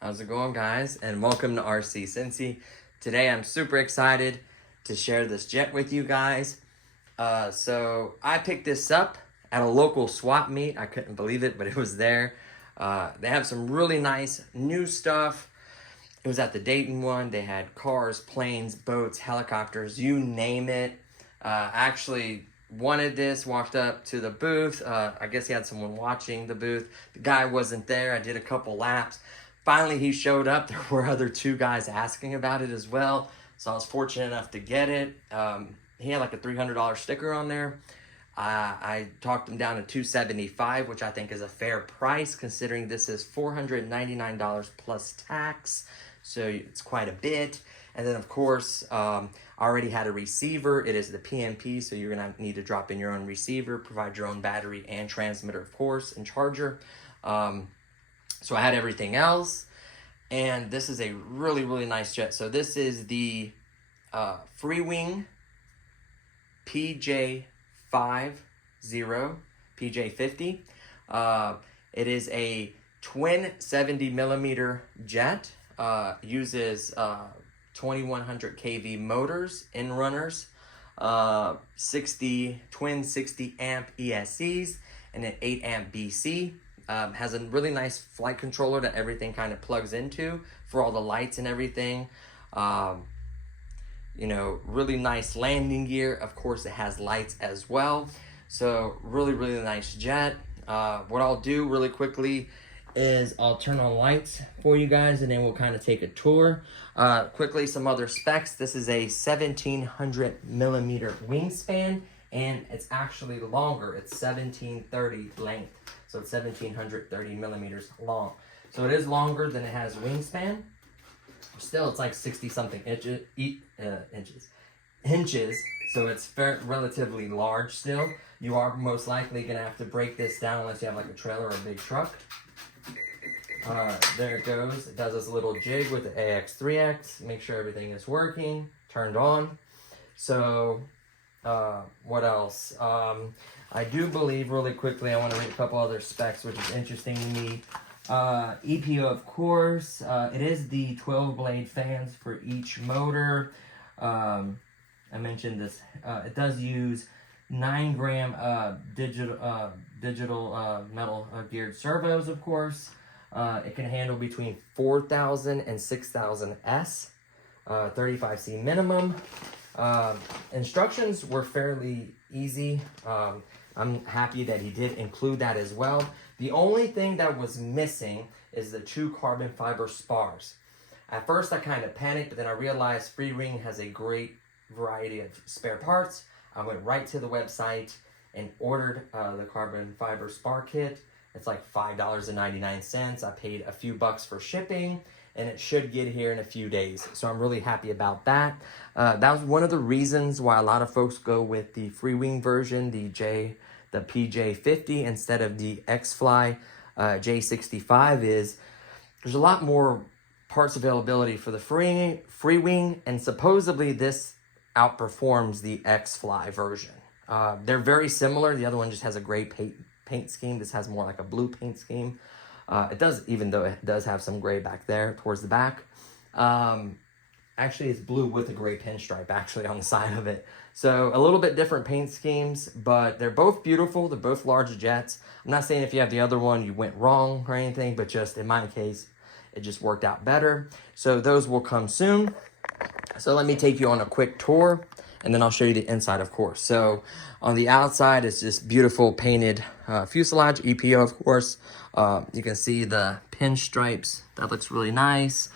How's it going, guys? And welcome to RC Cincy. Today I'm super excited to share this jet with you guys. So I picked this up at a local swap meet. I couldn't believe it, but it was there. They have some really nice new stuff. It was at the Dayton one. They had cars, planes, boats, helicopters, you name it. I actually wanted this, walked up to the booth. I guess he had someone watching the booth. The guy wasn't there. I did a couple laps. Finally, he showed up. There were other two guys asking about it as well. So I was fortunate enough to get it. He had like a $300 sticker on there. I talked him down to $275, which I think is a fair price considering this is $499 plus tax. So it's quite a bit. And then of course, I already had a receiver. It is the PMP, so you're gonna need to drop in your own receiver, provide your own battery and transmitter, of course, and charger. So I had everything else, and this is a really, really nice jet. So this is the Freewing PJ50 PJ50. It is a twin 70 millimeter jet. Uses 2100 kV motors, in runners, 60 amp ESCs, and an 8 amp BC. Has a really nice flight controller that everything kind of plugs into for all the lights and everything. You know, really nice landing gear. Of course, it has lights as well. So really, really nice jet. What I'll do really quickly is I'll turn on lights for you guys and then we'll kind of take a tour. Quickly, some other specs. This is a 1700 millimeter wingspan, and it's actually longer. It's 1730 length. So it's 1730 millimeters long. So it is longer than it has wingspan. Still, it's like 60 something inches. So it's relatively large still. You are most likely gonna have to break this down unless you have like a trailer or a big truck. There it goes. It does this little jig with the AX3X. Make sure everything is working, turned on. So what else? I do believe, really quickly, I want to read a couple other specs, which is interesting to me. EPO, of course. It is the 12 blade fans for each motor. I mentioned this. It does use 9 gram digital metal geared servos, of course. It can handle between 4,000 and 6,000 S, 35C minimum. Instructions were fairly easy. I'm happy that he did include that as well. The only thing that was missing is the 2 carbon fiber spars. At first I kind of panicked, but then I realized Freewing has a great variety of spare parts. I went right to the website and ordered the carbon fiber spar kit. It's like $5.99. I paid a few bucks for shipping, and it should get here in a few days. So I'm really happy about that. That was one of the reasons why a lot of folks go with the Freewing version, the PJ50 instead of the X-Fly J65. Is there's a lot more parts availability for the Freewing, and supposedly this outperforms the X-Fly version. They're very similar. The other one just has a gray paint scheme. This has more like a blue paint scheme. It does, even though it does have some gray back there towards the back. Actually, it's blue with a gray pinstripe actually on the side of it. So a little bit different paint schemes, but they're both beautiful. They're both large jets. I'm not saying if you have the other one, you went wrong or anything, but just in my case, it just worked out better. So those will come soon. So let me take you on a quick tour, and then I'll show you the inside, of course. So on the outside, it's just beautiful painted fuselage, EPO, of course. You can see the pinstripes. That looks really nice.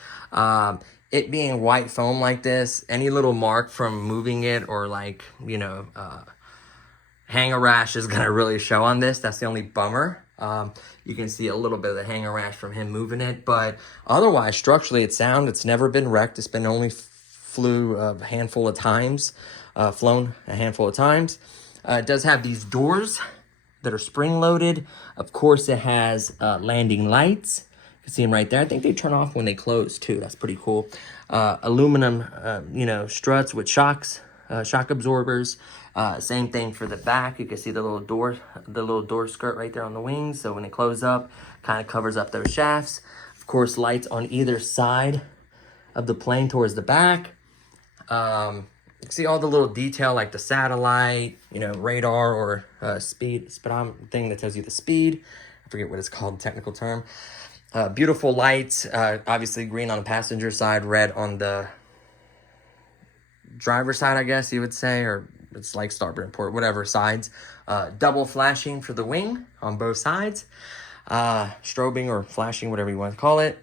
it being white foam like this, any little mark from moving it or like, you know, hanger rash is gonna really show on this. That's the only bummer. You can see a little bit of the hanger rash from him moving it, but otherwise structurally it's sound. It's never been wrecked. It's been only flown a handful of times. It does have these doors that are spring loaded. Of course it has landing lights. You can see them right there. I think they turn off when they close too. That's pretty cool. Aluminum, you know, struts with shock absorbers. Same thing for the back. You can see the little door skirt right there on the wings. So when it closes up, kind of covers up those shafts. Of course, lights on either side of the plane towards the back. You can see all the little detail like the satellite, you know, radar or speed thing that tells you the speed. I forget what it's called, technical term. Beautiful lights, obviously green on the passenger side, red on the driver's side, I guess you would say, or it's like starboard and port, whatever sides. Double flashing for the wing on both sides. Strobing or flashing, whatever you want to call it.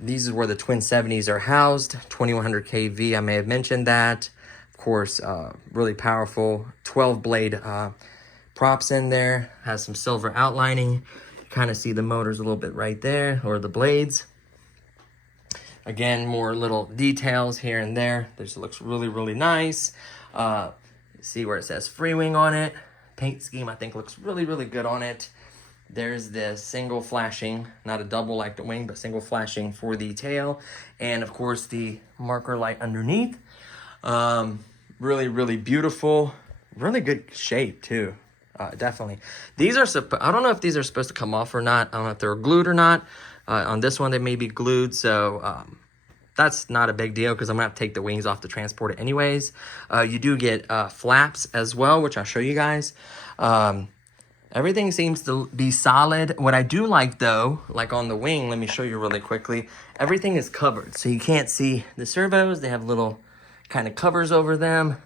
These is where the twin 70s are housed. 2100 kV, I may have mentioned that. Of course, really powerful 12 blade props in there. Has some silver outlining. Kind of see the motors a little bit right there, or the blades. Again, more little details here and there. This looks really, really nice. See where it says Freewing on it. Paint scheme, I think, looks really, really good on it. There's the single flashing, not a double like the wing, but single flashing for the tail. And of course, the marker light underneath. Really, really beautiful. Really good shape too. Definitely. These are, I don't know if these are supposed to come off or not. I don't know if they're glued or not. On this one, they may be glued. So that's not a big deal because I'm going to have to take the wings off to transport it anyways. You do get flaps as well, which I'll show you guys. Everything seems to be solid. What I do like though, like on the wing, let me show you really quickly. Everything is covered. So you can't see the servos. They have little kind of covers over them.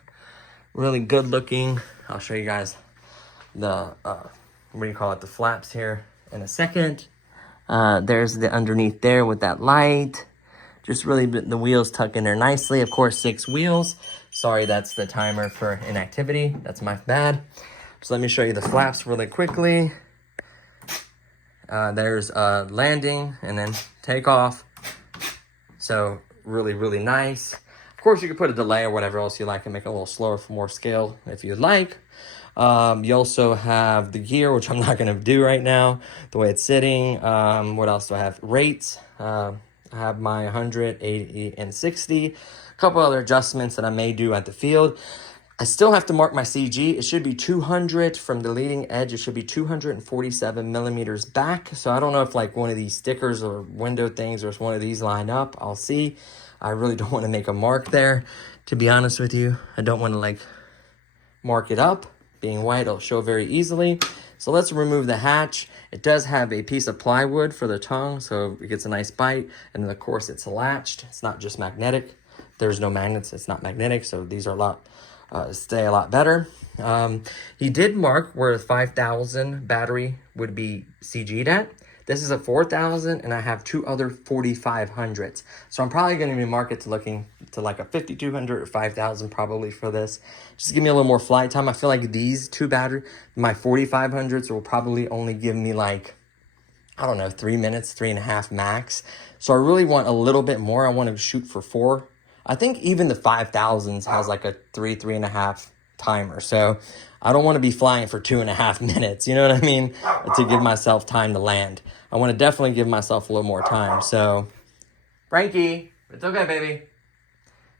Really good looking. I'll show you guys the, what do you call it? The flaps here in a second. There's the underneath there with that light. Just really the wheels tuck in there nicely. Of course, 6 wheels. Sorry, that's the timer for inactivity. That's my bad. So let me show you the flaps really quickly. There's landing and then takeoff. So really, really nice. Of course, you could put a delay or whatever else you like and make it a little slower for more scale if you'd like. You also have the gear, which I'm not going to do right now, the way it's sitting. What else do I have? Rates. I have my 100, 80, and 60. A couple other adjustments that I may do at the field. I still have to mark my CG. It should be 200 from the leading edge. It should be 247 millimeters back. So I don't know if like one of these stickers or window things or if one of these line up. I'll see. I really don't want to make a mark there, to be honest with you. I don't want to like mark it up. Being white, it'll show very easily. So let's remove the hatch. It does have a piece of plywood for the tongue, so it gets a nice bite. And then of course it's latched. It's not just magnetic. There's no magnets. It's not magnetic. So these are stay a lot better. He did mark where 5,000 battery would be CG'd at. This is a 4,000 and I have 2 other 4,500s. So I'm probably going to be market to looking to like a 5,200 or 5,000 probably for this. Just give me a little more flight time. I feel like these 2 battery, my 4,500s will probably only give me like, I don't know, 3 minutes, 3.5 max. So I really want a little bit more. I want to shoot for 4. I think even the 5,000s has like a 3.5 timer. So I don't want to be flying for 2.5 minutes. You know what I mean? To give myself time to land. I want to definitely give myself a little more time. So, Frankie, it's okay, baby.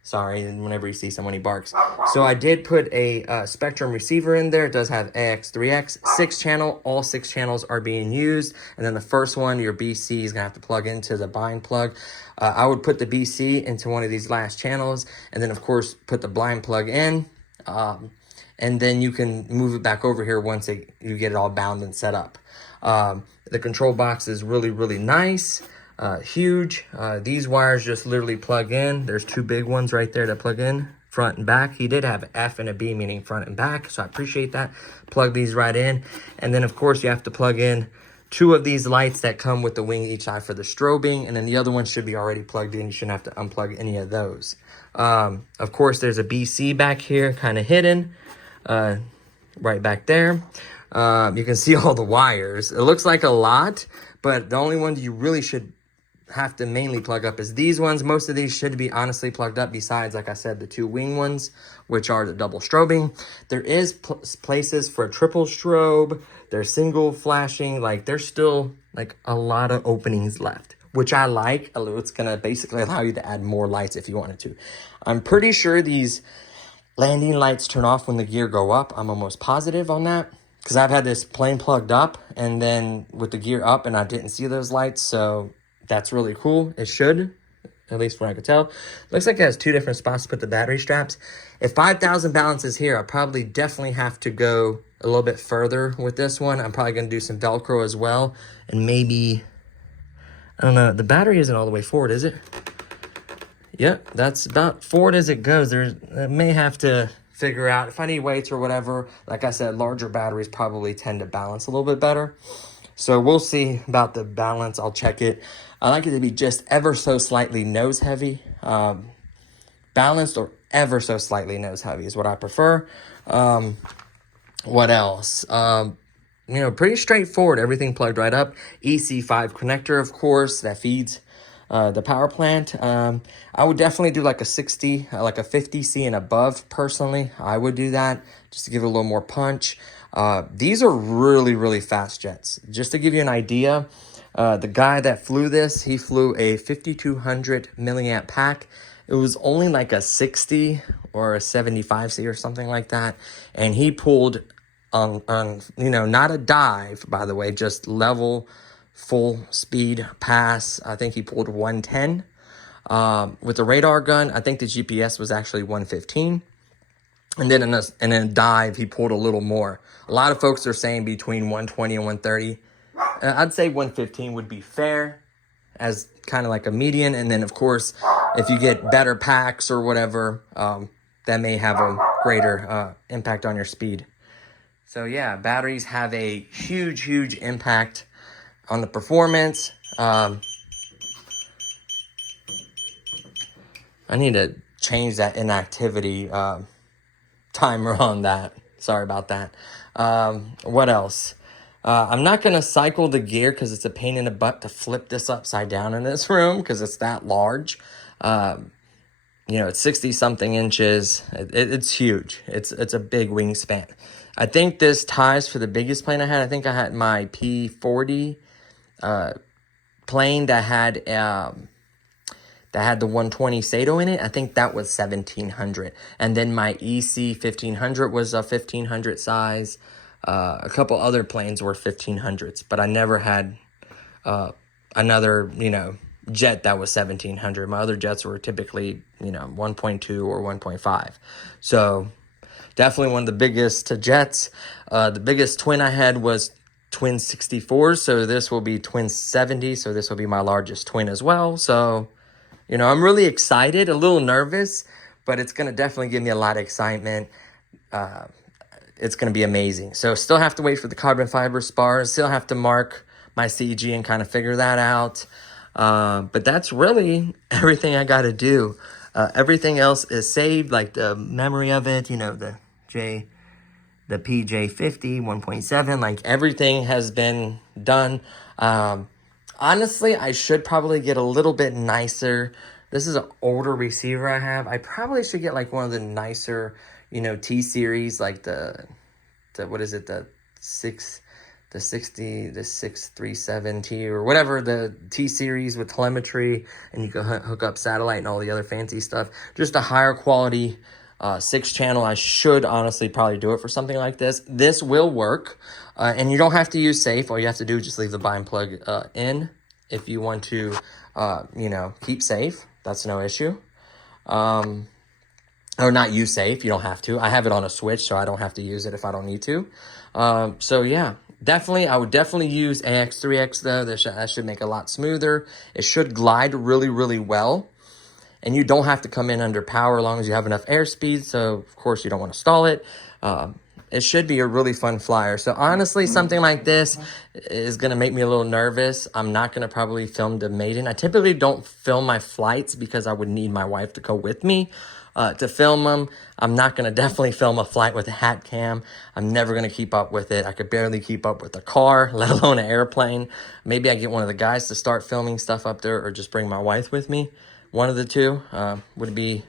Sorry, whenever you see someone, he barks. So I did put a Spectrum receiver in there. It does have AX3X, 6 channel. All 6 channels are being used. And then the first one, your BC is going to have to plug into the bind plug. I would put the BC into one of these last channels. And then, of course, put the blind plug in. And then you can move it back over here once you get it all bound and set up. The control box is really, really nice. Huge. These wires just literally plug in. There's 2 big ones right there that plug in, front and back. He did have F and a B, meaning front and back, so I appreciate that. Plug these right in. And then, of course, you have to plug in 2 of these lights that come with the wing each side for the strobing, and then the other one should be already plugged in. You shouldn't have to unplug any of those. Of course, there's a BC back here, kind of hidden, right back there. You can see all the wires. It looks like a lot, but the only ones you really should have to mainly plug up is these ones. Most of these should be honestly plugged up, besides, like I said, the 2 wing ones, which are the double strobing. There is places for a triple strobe. There's single flashing. Like, there's still like a lot of openings left, which I like. It's gonna basically allow you to add more lights if you wanted to. I'm pretty sure these landing lights turn off when the gear go up. I'm almost positive on that, because I've had this plane plugged up and then with the gear up and I didn't see those lights. So that's really cool. It should, at least from what I could tell. Looks like it has 2 different spots to put the battery straps. If 5,000 balance is here, I probably definitely have to go a little bit further with this one. I'm probably going to do some Velcro as well. And maybe, I don't know, the battery isn't all the way forward, is it? Yep, that's about forward as it goes. I may have to figure out if I need weights or whatever. Like I said, larger batteries probably tend to balance a little bit better. So we'll see about the balance. I'll check it. I like it to be just ever so slightly nose heavy. Balanced or ever so slightly nose heavy is what I prefer. What else? You know, pretty straightforward. Everything plugged right up. EC5 connector, of course, that feeds the power plant. I would definitely do like a 60, like a 50C and above. Personally, I would do that just to give it a little more punch. These are really, really fast jets. Just to give you an idea, the guy that flew this, he flew a 5200 milliamp pack. It was only like a 60 or a 75C or something like that. And he pulled on, you know, not a dive, by the way, just level full speed pass. I think he pulled 110. With the radar gun, I think the GPS was actually 115. And then in a dive, he pulled a little more. A lot of folks are saying between 120 and 130. I'd say 115 would be fair as kind of like a median. And then, of course, if you get better packs or whatever, that may have a greater impact on your speed. So, yeah, batteries have a huge, huge impact on the performance. I need to change that inactivity timer on that. Sorry about that. What else? I'm not going to cycle the gear because it's a pain in the butt to flip this upside down in this room because it's that large. You know, it's 60-something inches. It's huge. It's a big wingspan. I think this ties for the biggest plane I had. I think I had my P40 plane that had the 120 Sato in it. I think that was 1700. And then my EC 1500 was a 1500 size. A couple other planes were 1500s, but I never had another, you know, jet that was 1700. My other jets were typically, you know, 1.2 or 1.5. So definitely one of the biggest jets. The biggest twin I had was twin 64, so this will be twin 70, so this will be my largest twin as well. So, you know, I'm really excited, a little nervous, but it's going to definitely give me a lot of excitement. It's going to be amazing. So still have to wait for the carbon fiber spars, still have to mark my CG and kind of figure that out. But that's really everything I got to do. Everything else is saved, like the memory of it, you know, the PJ50 1.7, like everything has been done. Honestly, I should probably get a little bit nicer. This is an older receiver I have. I probably should get like one of the nicer, you know, T-series, like the what is it, the 637T or whatever, the T-series with telemetry, and you can hook up satellite and all the other fancy stuff. Just a higher quality 6-channel. I should honestly probably do it for something like this. This will work, and you don't have to use safe. All you have to do is just leave the bind plug in if you want to, you know, keep safe. That's no issue. Or not use safe. You don't have to. I have it on a switch, so I don't have to use it if I don't need to. So yeah, definitely, I would definitely use AX3X though. That should make it a lot smoother. It should glide really, really well. And you don't have to come in under power as long as you have enough airspeed. So, of course, you don't want to stall it. it should be a really fun flyer. So honestly, something like this is going to make me a little nervous. I'm not going to probably film the maiden. I typically don't film my flights because I would need my wife to go with me to film them. I'm not going to definitely film a flight with a hat cam. I'm never going to keep up with it. I could barely keep up with a car, let alone an airplane. Maybe I get one of the guys to start filming stuff up there, or just bring my wife with me. One of the two would be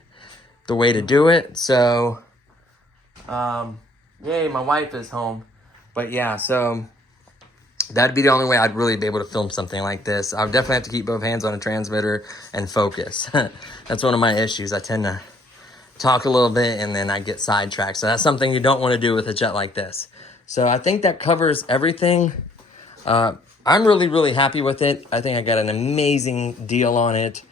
the way to do it. So, yay, my wife is home. But yeah, so that'd be the only way I'd really be able to film something like this. I would definitely have to keep both hands on a transmitter and focus. That's one of my issues. I tend to talk a little bit and then I get sidetracked. So that's something you don't want to do with a jet like this. So I think that covers everything. I'm really, really happy with it. I think I got an amazing deal on it.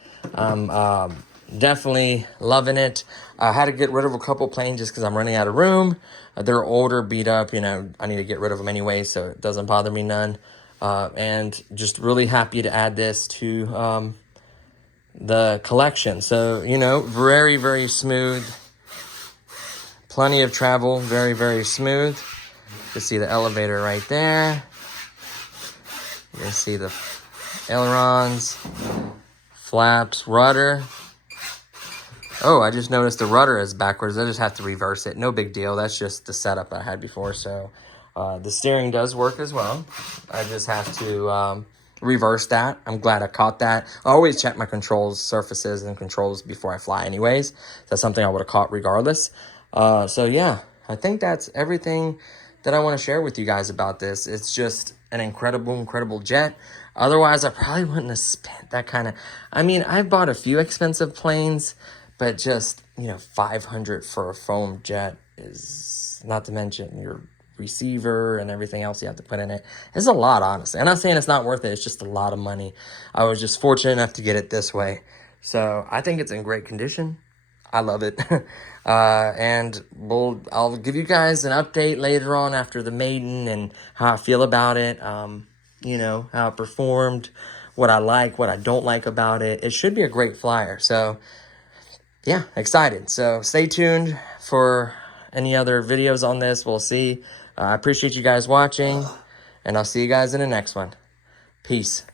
Definitely loving it. I had to get rid of a couple planes just because I'm running out of room. They're older, beat up, you know, I need to get rid of them anyway, so it doesn't bother me none. And just really happy to add this to the collection. So, you know, very, very smooth. Plenty of travel, very, very smooth. You see the elevator right there. You can see the ailerons, flaps, rudder. Oh, I just noticed the rudder is backwards. I just have to reverse it. No big deal. That's just the setup I had before. So the steering does work as well. I just have to reverse that. I'm glad I caught that. I always check my controls, surfaces, and controls before I fly anyways. That's something I would have caught regardless. So yeah, I think that's everything that I want to share with you guys about this. It's just an incredible, incredible jet. Otherwise, I probably wouldn't have spent that kind of... I mean, I've bought a few expensive planes, but just, you know, $500 for a foam jet is, not to mention your receiver and everything else you have to put in it. It's a lot, honestly. I'm not saying it's not worth it. It's just a lot of money. I was just fortunate enough to get it this way. So I think it's in great condition. I love it. And I'll give you guys an update later on after the maiden and how I feel about it. You know, how it performed, what I like, what I don't like about it. It should be a great flyer. So yeah, excited. So stay tuned for any other videos on this. We'll see. I appreciate you guys watching, and I'll see you guys in the next one. Peace.